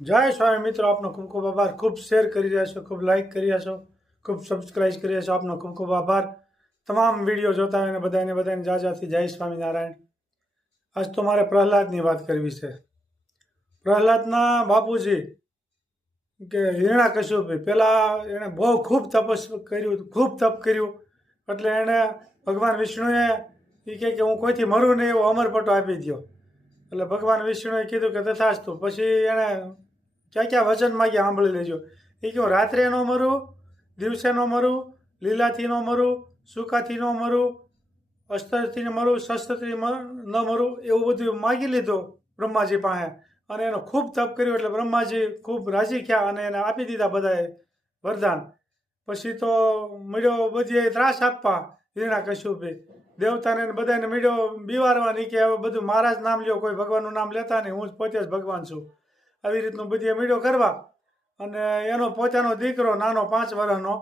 જય સ્વામી મિત્રો, આપનો ખૂબ ખૂબ આભાર. ખૂબ શેર કરી રહ્યા છો, ખૂબ લાઇક કરી રહ્યા છો, ખૂબ સબસ્ક્રાઇબ કરી રહ્યા છો. આપનો ખૂબ ખૂબ આભાર. તમામ વિડીયો જોતા હોય બધાને જાજાથી જય સ્વામિનારાયણ. આજ તો મારે પ્રહલાદની વાત કરવી છે. પ્રહલાદના બાપુજી કે હિરણ્યકશ્યપ પહેલાં એણે બહુ ખૂબ તપ કર્યું એટલે એણે ભગવાન વિષ્ણુએ એ કહે કે હું કોઈથી મરું નહીં એવો અમરપટો આપી દો. એટલે ભગવાન વિષ્ણુએ કીધું કે તથાસ્તુ. પછી એણે ક્યાં વચન માગ્યા સાંભળી લેજો. એ કહ્યું રાત્રે ન મરું, દિવસે ન મરું, લીલાથી ન મરું, સૂકાથી ન મરું, અસ્ત્રથી ન મરું, શસ્ત્રથી ન મરું, એવું બધું માગી લીધું બ્રહ્માજી પાસે. અને એનો ખૂબ તપ કર્યું એટલે બ્રહ્માજી ખૂબ રાજી થયા અને એને આપી દીધા બધાએ વરદાન. પછી તો મળ્યો બધી ત્રાસ આપવા હિરણ્યકશ્યપે દેવતાને બધાને મળ્યો બીવારવાની કે હવે બધું મારા જ નામ લ્યો, કોઈ ભગવાનનું નામ લેતા નહીં, હું જ પોતે જ ભગવાન છું. આવી રીતનું બધી મળ્યો કરવા. અને એનો પોતાનો દીકરો નાનો 5 વર્ષનો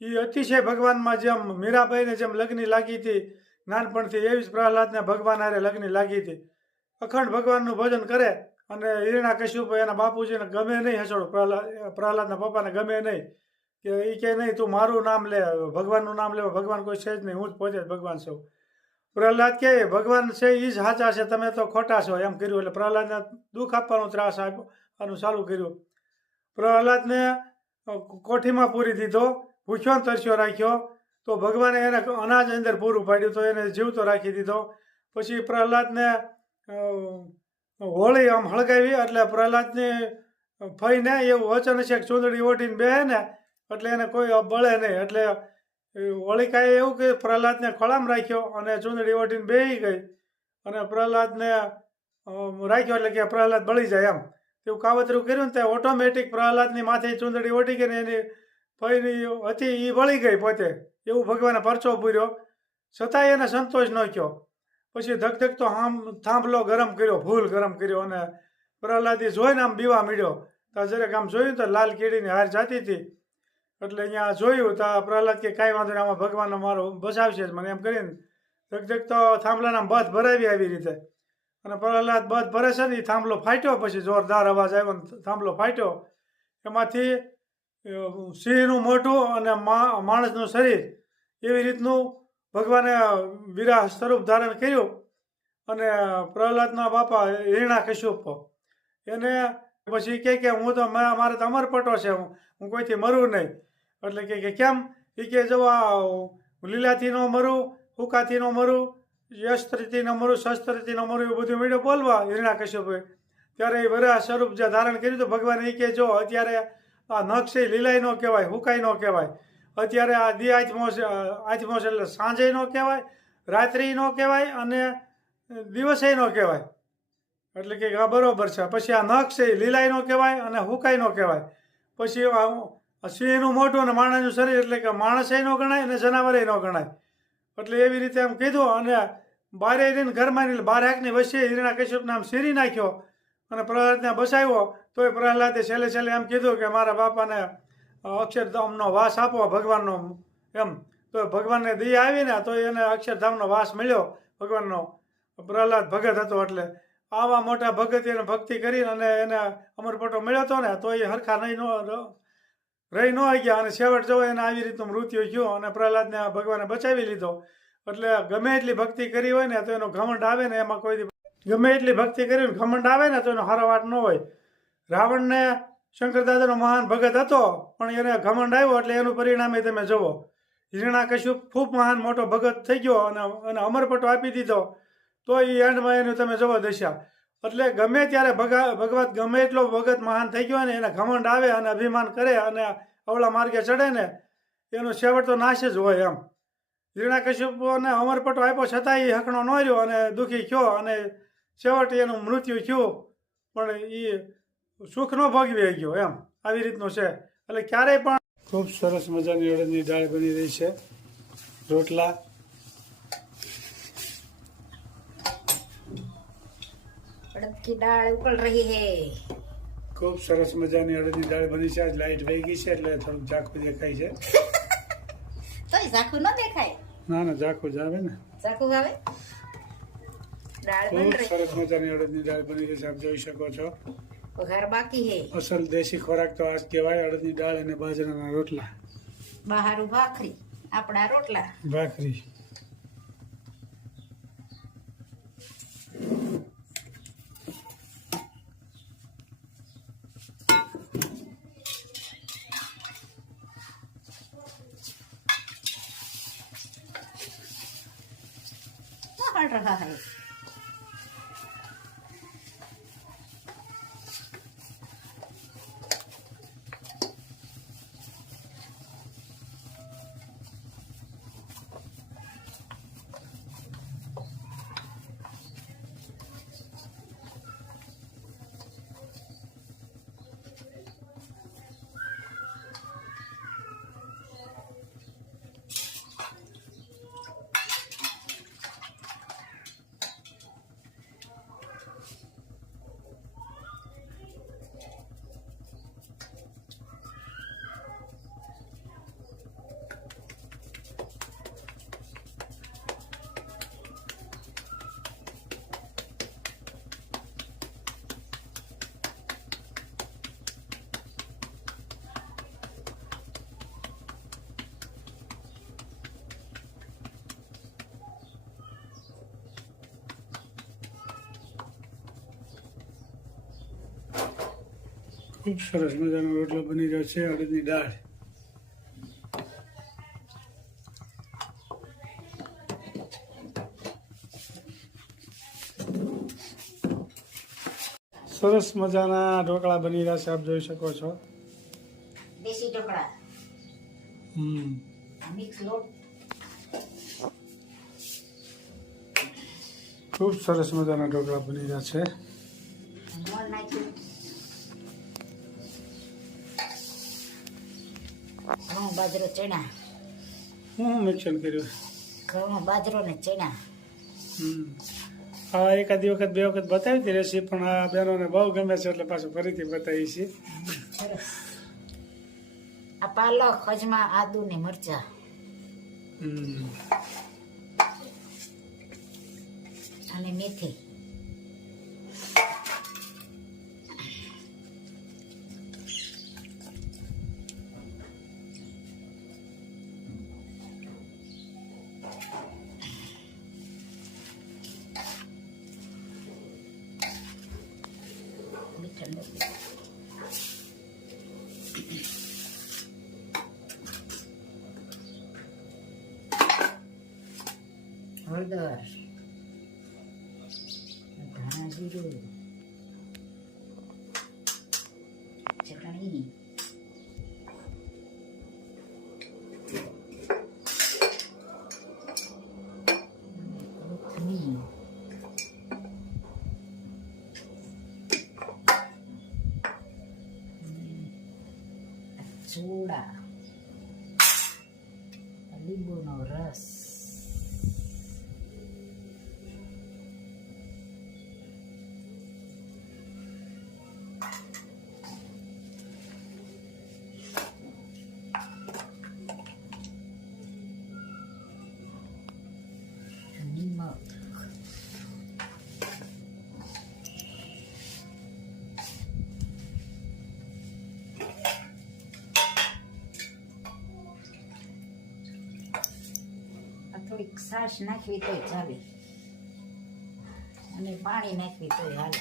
એ અતિશય ભગવાનમાં જેમ મીરાબાઈને જેમ લગ્ન લાગી હતી નાનપણથી, એવી જ પ્રહલાદને ભગવાન હારે લગ્ન લાગી હતી. અખંડ ભગવાનનું ભજન કરે. અને હિરણ્યકશ્યપ એના બાપુજીને ગમે નહીં હસડો, પ્રહલાદના પપ્પાને ગમે નહીં કે એ કહે નહીં તું મારું નામ લે, ભગવાનનું નામ લે, ભગવાન કોઈ છે જ નહીં, હું જ પોતે જ ભગવાન છું. પ્રહલાદ કહે ભગવાન છે એ જ સાચા છે, તમે તો ખોટા છો, એમ કર્યું. એટલે પ્રહલાદને દુઃખ આપવાનો ત્રાસ આપવાનું ચાલુ કર્યું. પ્રહલાદને કોઠીમાં પૂરી દીધો, ભૂખ્યો ને તરસ્યો રાખ્યો. તો ભગવાને એને અનાજ અંદર પૂરું પાડ્યું તો એને જીવતો રાખી દીધો. પછી પ્રહલાદને હોળી આમ હળગાવી એટલે પ્રહલાદને ફઈને એવું વચન છે કે ચૂંદડી ઓઢીને બેહે ને એટલે એને કોઈ બળે નહીં. એટલે હોળિકાએ એવું કે પ્રહલાદને ખોળામાં રાખ્યો અને ચૂંદડી ઓઢીને બેહી ગઈ અને પ્રહલાદને રાખ્યો એટલે કે પ્રહલાદ બળી જાય એમ એવું કાવતરું કર્યું ને ત્યાં ઓટોમેટિક પ્રહલાદની માથે ચૂંદડી ઓઢી ગઈ ને એની ફઈની હતી એ બળી ગઈ પોતે. એવું ભગવાને પરચો પૂર્યો છતાંય એને સંતોષ ન થયો. પછી ધગધગતો થાંભલો ગરમ કર્યો, ફૂલ ગરમ કર્યો અને પ્રહલાદી જોઈને આમ બીવા મળ્યો. તો જરાક આમ જોયું તો લાલ કીડીની હાર જાતી હતી. એટલે અહીંયા જોયું તો પ્રહલાદ કે કાંઈ વાંધો નહીં, આમાં ભગવાન મારો બચાવશે જ મને, એમ કરીને ધગધગતો થાંભલાના બધ ભરાવી આવી રીતે. અને પ્રહલાદ બધ ભરે છે ને એ થાંભલો ફાટ્યો. પછી જોરદાર અવાજ આવ્યો ને થાંભલો ફાટ્યો. એમાંથી સિંહનું મોઢું અને માણસનું શરીર એવી રીતનું ભગવાને વિરાહ સ્વરૂપ ધારણ કર્યું. અને પ્રહલાદના બાપા હિરણ્યકશ્યપ એને પછી કે હું તો મારે તો અમરપટો છે, હું કોઈથી મરું નહીં. એટલે કે કેમ? એ કે જો લીલાથી ન મરું, હુકાથી ન મરું, અસ્ત્રથી ન મરું, શસ્ત્રથી ન મરું, એવું બધું મીડિયો બોલવા હિરણ્યકશ્યપે. ત્યારે એ વિરાહ સ્વરૂપ જે ધારણ કર્યું તો ભગવાન એ કે જો અત્યારે આ નખ છે લીલાય ન કહેવાય, હુકાય ન કહેવાય. અત્યારે આ દી આથમોસ એટલે સાંજે ન કહેવાય, રાત્રિ ન કહેવાય અને દિવસે ન કહેવાય. એટલે કે આ બરોબર છે. પછી આ નખ છે લીલાય ન કહેવાય અને હુકાય ન કહેવાય. પછી સિંહનું મોઢું અને માણસનું શરીર એટલે કે માણસે ન ગણાય અને જનાવરે ન ગણાય. એટલે એવી રીતે એમ કીધું. અને બારે રહીને ઘરમાં બાર હાકની વચ્ચે હિરણ્યકશ્યપને આમ શીરી નાખ્યો અને પ્રહલાદને બસાવ્યો. તોય પ્રહલાદે છેલ્લે એમ કીધું કે મારા બાપાને અક્ષરધામનો વાસ આપો ભગવાનનો એમ. તો ભગવાનને દયા આવી ને તો એને અક્ષરધામનો વાસ મળ્યો ભગવાનનો. પ્રહલાદ ભગત હતો એટલે આવા મોટા ભગત એને ભક્તિ કરી અને એને અમરપટો મળ્યો હતો ને તો એ હરખા રહી ન ગયા. અને છેવટ જો એને આવી રીતનું મૃત્યુ થયું અને પ્રહલાદને ભગવાને બચાવી લીધો. એટલે ગમે એટલી ભક્તિ કરી હોય ને તો એનો ઘમંડ આવે ને એમાં કોઈ ગમે એટલી ભક્તિ કરી ને ઘમંડ આવે ને તો એનો હારાવાટ ન હોય. રાવણને શંકર દાદાનો મહાન ભગત હતો પણ એને ઘમંડ આવ્યો એટલે એનું પરિણામે તમે જુઓ. હિરણ્યકશ્યપ ખૂબ મહાન મોટો ભગત થઈ ગયો અને અમરપટો આપી દીધો તો એ એન્ડમાં એનું તમે જુઓ દશા. એટલે ગમે ત્યારે ભગવત ગમે એટલો ભગત મહાન થઈ ગયો ને એને ઘમંડ આવે અને અભિમાન કરે અને અવળા માર્ગે ચડે ને એનો છેવટ તો નાશ જ હોય એમ. હિરણ્યકશ્યપને અમરપટો આપ્યો છતાં એ હકણો ન રહ્યો અને દુઃખી થયો અને છેવટે એનું મૃત્યુ થયું પણ એ સુખ ન ભોગવી ગયો એમ. આવી રીતનું છે. એટલે ક્યારેય પણ ખૂબ સરસ મજાની અડદની દાળ બની રહી છે. રોટલા अड़द की दाल उकल रही है. ખૂબ સરસ મજાની અડદની દાળ બની છે. આજ લાઈટ વહી ગઈ છે એટલે થોડુંક ઝાખું દેખાય છે. તો ઝાખું ન દેખાય? ના ઝાખું જ આવે ને. ઝાખું આવે. દાળ બન ખૂબ રહી. સરસ મજાની અડદની દાળ બની રહી છે, આપ જોઈ શકો છો. વઘાર બાકી હે. અસલ દેશી ખોરાક તો આજ કહેવાય, અડદની દાળ અને બાજરાના રોટલા, બહારું ભાખરી, આપણા રોટલા. ભાખરી. हट रहा है. ખૂબ સરસ મજાનો રોટલો બની રહ્યો છે, અડદની દાળ. સરસ મજાના ઢોકળા બની રહ્યા છે, આપ જોઈ શકો છો. देसी ढोकड़ा, मिक्स लोट. ખૂબ સરસ મજાના ઢોકળા બની રહ્યા છે. મોણ નાખ્યું. ઘઉં, બાજરો, ચણા. હું મિક્સર કર્યું. ઘઉં, બાજરો ને ચણા. હા, એકાદી વખત બે વખત બતાવી હતી રેસીપી, પણ આ બહેનોને બહુ ગમે છે એટલે પાછું ફરીથી બતાવી છે. સરસ. આ પાલક, અજમા, આદુ ને મરચા. અને મેથી. હળદર, ધાણા જીરું, ચટણી, કોથમીર, સોડા, લીંબુનો રસ. થોડીક છાશ નાખવી તોય ચાલે, અને પાણી નાખવી તોય હાલે.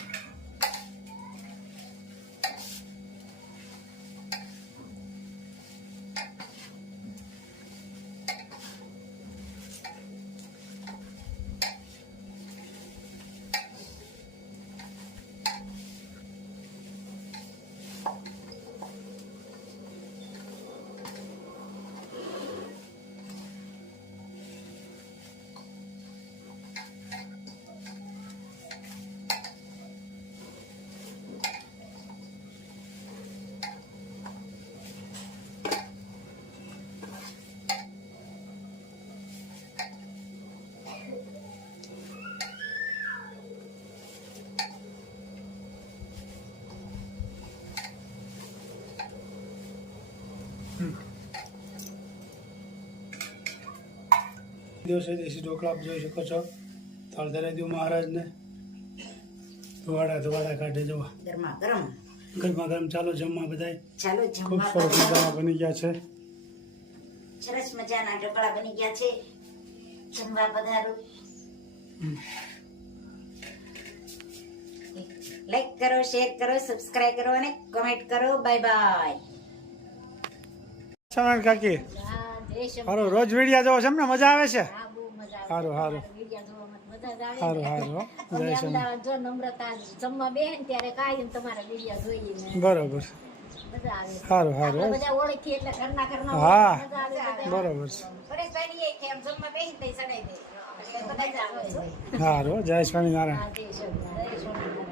દિવસે દેશી ઢોકળા આપ જોઈ શકો છો. થાળ ધરાઈ દઉં મહારાજને. ધોવાડા કાઢે જોવા. ગરમા ગરમ. ગરમા ગરમ ચાલો જમવા બધાય ચાલો ખૂબ જમવા સરસ મજાના બની ગયા છે. સરસ મજાના ઢોકળા બની ગયા છે. જમવા પધારો. લાઈક કરો, શેર કરો, સબસ્ક્રાઇબ કરો અને કમેન્ટ કરો. Bye bye. સનાન કાકી સારું રોજ વિડીયો જોવો છે એમને મજા આવે છે સારું સારું સારું સારું હો. જય સોમનાથ. જો નમ્રતા જમવા બેહે ને ત્યારે કાયમ તમારા વિડીયો જોઈએ ને બરોબર મજા આવે. સારું સારું હો. બધા ઓળખી એટલે ઘરના હા. મજા આવે બધા. બરોબર છે પરેશભાઈ કે એમ જમવા બેહીને તઈ સડાઈ દે એટલે બધા જ આવે છે. સારું હો. જય સ્વામિનારાયણ. જય સોમનાથ.